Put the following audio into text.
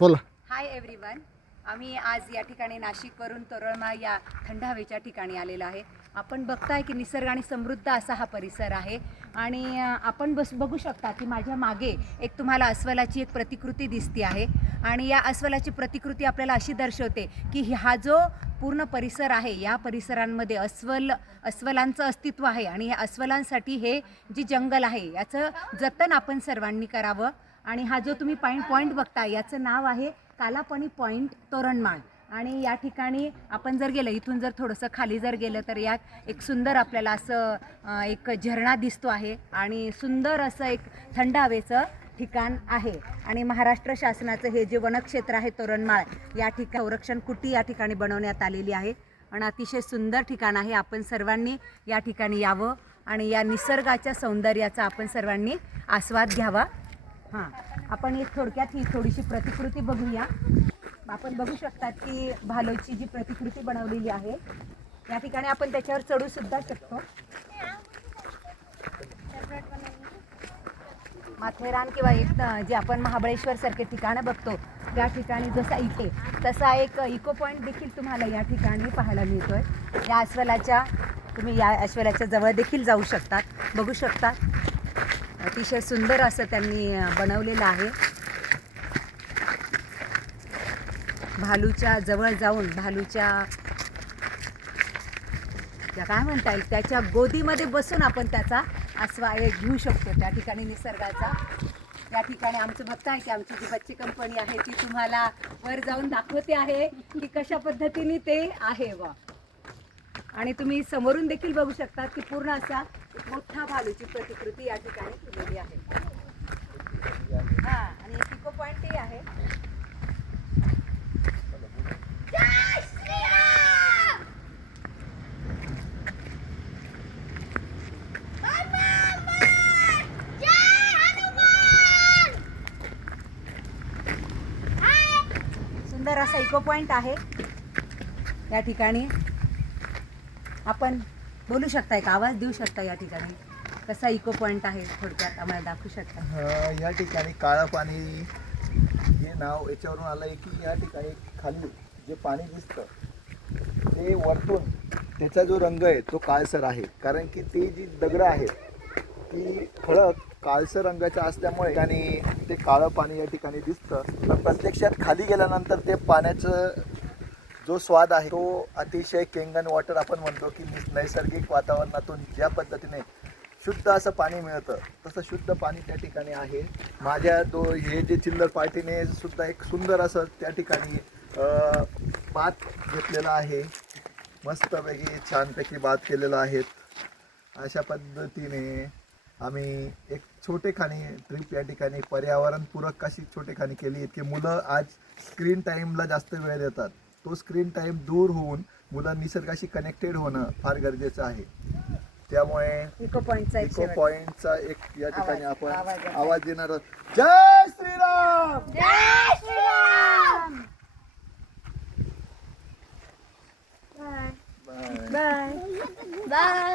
बोला. Hi everyone. आम्ही आज या ठिकाणी नाशिकवरून तोरळमाळ या थंड हवेच्या ठिकाणी आलेलो आहे. आपण बघताय की निसर्गाने समृद्ध असा हा परिसर आहे आणि आपण बघू शकता की माझ्या मागे एक तुम्हाला अस्वलाची एक प्रतिकृती दिसते आहे आणि या अस्वलाची प्रतिकृती आपल्याला अशी दर्शवते की हा जो पूर्ण परिसर आहे या परिसरांमध्ये अस्वलांचं अस्तित्व आहे आणि या अस्वलांसाठी हे जे जंगल आहे याचं जतन आपण सर्वांनी करावं. आणि हा जो तुम्ही पॉईंट बघताय याचं नाव आहे कालापानी पॉईंट तोरणमाळ. आणि या ठिकाणी आपण जर गेलं इथून जर थोडंसं खाली जर गेलं तर यात एक सुंदर आपल्याला असं एक झरणा दिसतो आहे आणि सुंदर असं एक थंड हवेचं ठिकाण आहे. आणि महाराष्ट्र शासनाचं हे जे वनक्षेत्र आहे तोरणमाळ या ठिकाणी संरक्षण कुटी या ठिकाणी बनवण्यात आलेली आहे आणि अतिशय सुंदर ठिकाण आहे. आपण सर्वांनी या ठिकाणी यावं आणि या निसर्गाच्या सौंदर्याचा आपण सर्वांनी आस्वाद घ्यावा. हां, आपण एक थोडक्यात ही थोडीशी प्रतिकृती बघूया. आपण बघू शकतात की भालोची जी प्रतिकृती बनवलेली आहे या ठिकाणी आपण त्याच्यावर चढू सुद्धा शकतो. माथेरान किंवा एक जे आपण महाबळेश्वर सारखे ठिकाणं बघतो त्या ठिकाणी जसा इथे तसा एक इको पॉईंट देखील तुम्हाला या ठिकाणी पाहायला मिळतोय. तुम्ही या अस्वलाच्या जवळ देखील जाऊ शकतात, बघू शकतात. अतिशय सुंदर असं त्यांनी बनवलेलं आहे. भालूच्या जवळ जाऊन भालूच्या काय म्हणता येईल त्याच्या गोदीमध्ये बसून आपण त्याचा आस्वाद घेऊ शकतो त्या ठिकाणी निसर्गाचा. या ठिकाणी आमचं बघताय की आमची जी बच्ची कंपनी आहे ती तुम्हाला वर जाऊन दाखवते आहे की कशा पद्धतीने ते आहे व आणि तुम्ही समोरून देखील बघू शकता की पूर्ण असा मोठा भालूची प्रतिकृती या ठिकाणी केलेली आहे. हां, आणि एक इको पॉईंटही आहे. सुंदर असा इको पॉइंट आहे या ठिकाणी. आपण बोलू शकता, एक आवाज देऊ शकता या ठिकाणी कसा इको पॉइंट आहे थोडक्यात आम्हाला दाखवू शकता. या ठिकाणी काळं पाणी हे नाव याच्यावरून आलं आहे की या ठिकाणी खाली जे पाणी दिसतं ते वरतून त्याचा जो रंग आहे तो काळसर आहे, कारण की ती जी दगडं आहेत ती ठळक काळसर रंगाच्या असल्यामुळे आणि ते काळं पाणी या ठिकाणी दिसतं. पण प्रत्यक्षात खाली गेल्यानंतर ते पाण्याचं जो स्वाद आहे तो अतिशय केंगन वॉटर आपण म्हणतो की नैसर्गिक वातावरणातून ज्या पद्धतीने शुद्ध असं पाणी मिळतं तसं शुद्ध पाणी त्या ठिकाणी आहे. माझ्या हे जे चिल्लर पार्टीने सुद्धा एक सुंदर असं त्या ठिकाणी बात घेतलेला आहे. मस्तपैकी छानपैकी बात केलेलं आहेत. अशा पद्धतीने आम्ही एक छोटेखानी ट्रिप या ठिकाणी पर्यावरणपूरक अशी छोटेखानी केली आहे की मुलं आज स्क्रीन टाईमला जास्त वेळ देतात. तो स्क्रीन टाईम दूर होऊन मुलं निसर्गाशी कनेक्टेड होणं फार गरजेचं आहे. त्यामुळे इको पॉईंटचा एक या ठिकाणी आपण आवाज देणार आहोत. जय श्रीराम, जय श्रीराम. Bye bye bye.